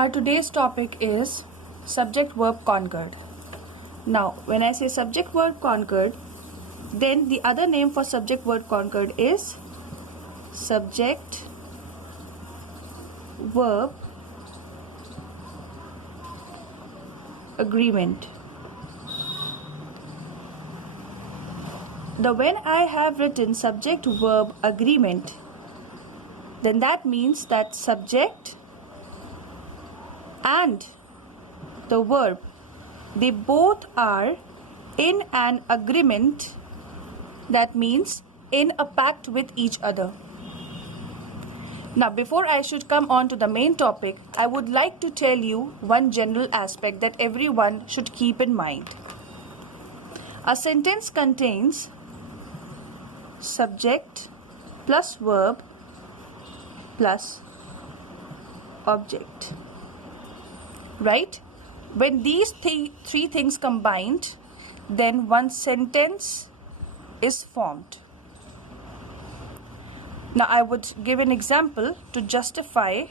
Our today's topic is subject verb conquered. Now, when I say subject verb conquered, then the other name for subject verb conquered is subject verb agreement. Now, when I have written subject verb agreement, then that means that subject and the verb, they both are in an agreement. That means in a pact with each other. Now, before I should come on to the main topic, I would like to tell you one general aspect that everyone should keep in mind. A sentence contains subject plus verb plus object. Right? When these three things combined, then one sentence is formed. Now, I would give an example to justify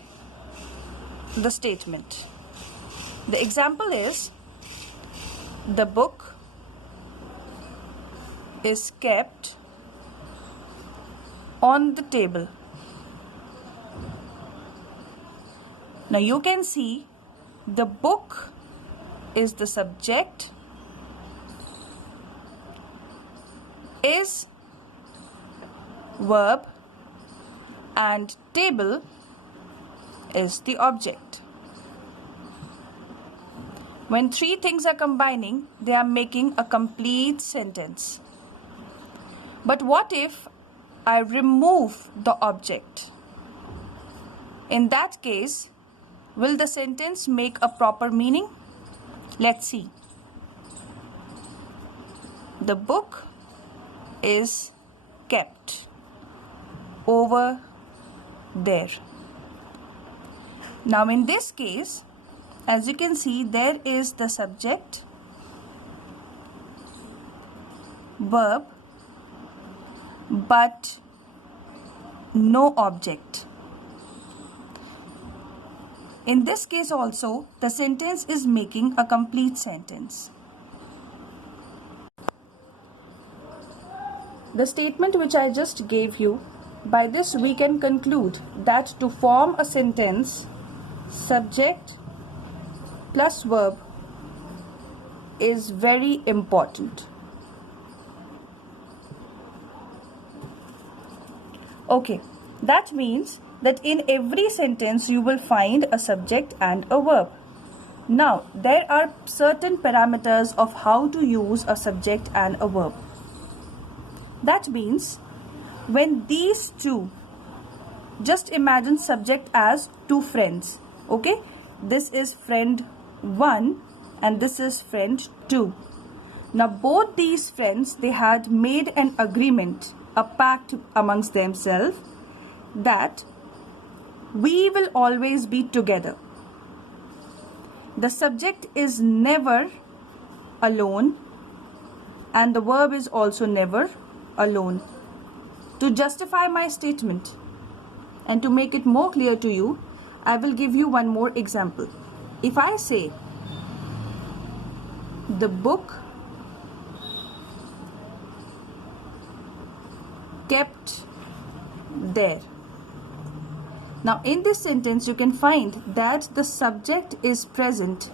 the statement. The example is, the book is kept on the table. Now, you can see the book is the subject, is verb, and table is the object. When three things are combining, they are making a complete sentence. But what if I remove the object? In that case, will the sentence make a proper meaning? Let's see. The book is kept over there. Now, in this case, as you can see, there is the subject, verb, but no object. In this case also, the sentence is making a complete sentence. The statement which I just gave you, by this we can conclude that to form a sentence, subject plus verb is very important. Okay, that means that in every sentence you will find a subject and a verb. Now, there are certain parameters of how to use a subject and a verb. That means when these two, just imagine subject as two friends. Okay, this is friend 1 and this is friend 2. Now, both these friends, they had made an agreement, a pact amongst themselves, that we will always be together. The subject is never alone and the verb is also never alone. To justify my statement and to make it more clear to you, I will give you one more example. If I say, the book kept there. Now, in this sentence, you can find that the subject is present,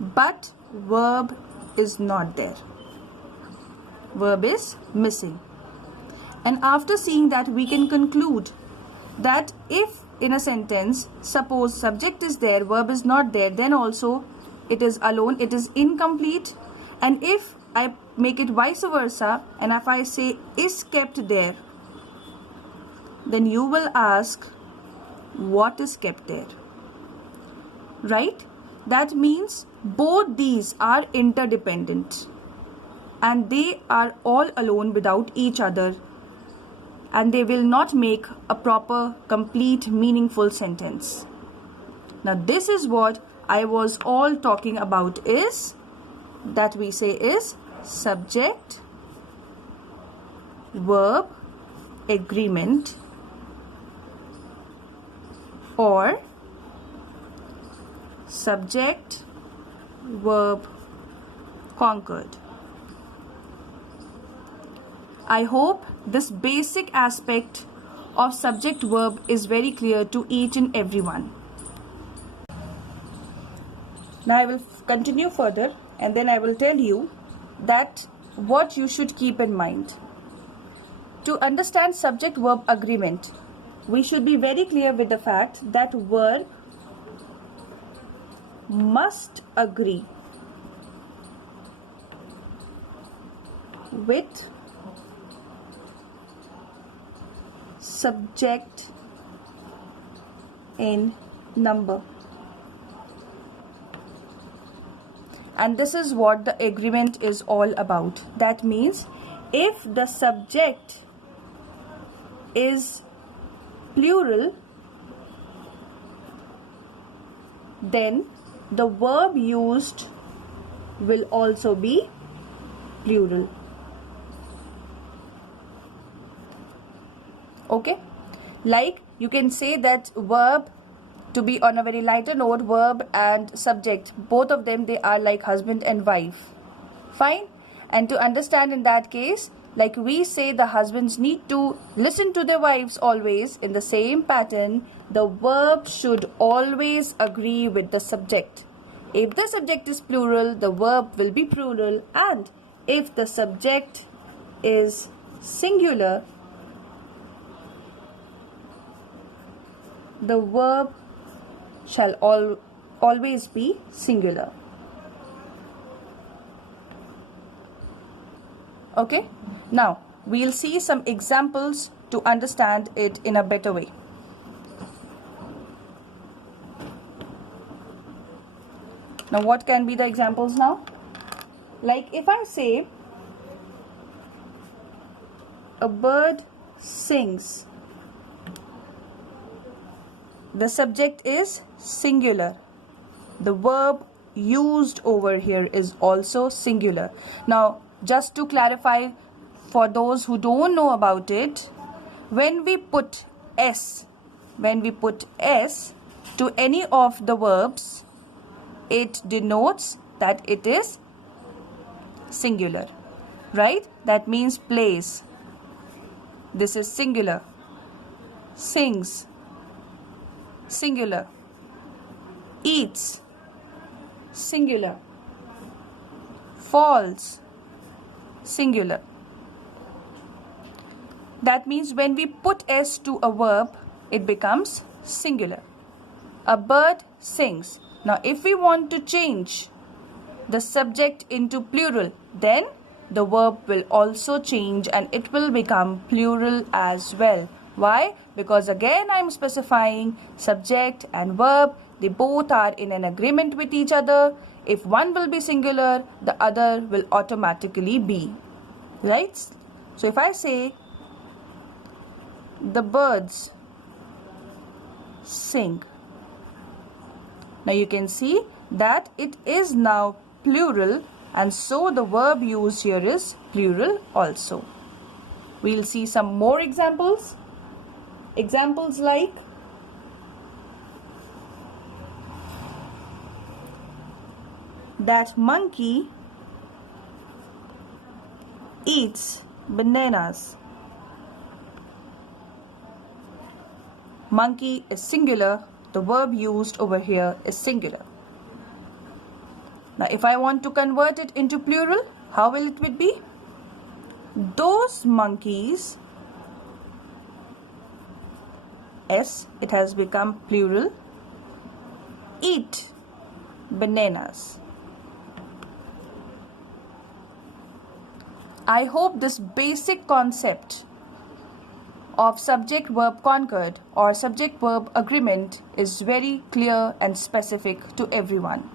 but verb is not there. Verb is missing. And after seeing that, we can conclude that if in a sentence, suppose subject is there, verb is not there, then also it is alone, it is incomplete. And if I make it vice versa, and if I say is kept there, then you will ask, what is kept there? Right? That means both these are interdependent and they are all alone without each other, and they will not make a proper, complete, meaningful sentence. Now, this is what I was all talking about, is that we say is subject, verb, agreement, or subject verb conquered. I hope this basic aspect of subject verb is very clear to each and everyone. Now I will continue further and then I will tell you that what you should keep in mind. To understand subject verb agreement, we should be very clear with the fact that verb must agree with subject in number. And this is what the agreement is all about. That means if the subject is plural, then the verb used will also be plural. Okay, like you can say that verb, to be on a very lighter note, verb and subject, both of them, they are like husband and wife. Fine. And to understand in that case, like we say the husbands need to listen to their wives always, in the same pattern, the verb should always agree with the subject. If the subject is plural, the verb will be plural, and if the subject is singular, the verb shall always be singular. Okay, now we'll see some examples to understand it in a better way. Now what can be the examples now? Like if I say a bird sings, the subject is singular. The verb used over here is also singular. Now, just to clarify for those who don't know about it, when we put S to any of the verbs, it denotes that it is singular, right? That means plays. This is singular. Sings, singular. Eats, singular. Falls, singular. That means when we put S to a verb, it becomes singular. A bird sings. Now if we want to change the subject into plural, then the verb will also change and it will become plural as well. Why? Because again I am specifying subject and verb, they both are in an agreement with each other. If one will be singular, the other will automatically be. Right? So if I say the birds sing, now you can see that it is now plural, and so the verb used here is plural also. We'll see some more examples. Examples like that monkey eats bananas. Monkey is singular. The verb used over here is singular. Now if I want to convert it into plural, how will it be? Those monkeys, S, it has become plural, eat bananas. I hope this basic concept of subject verb concord or subject verb agreement is very clear and specific to everyone.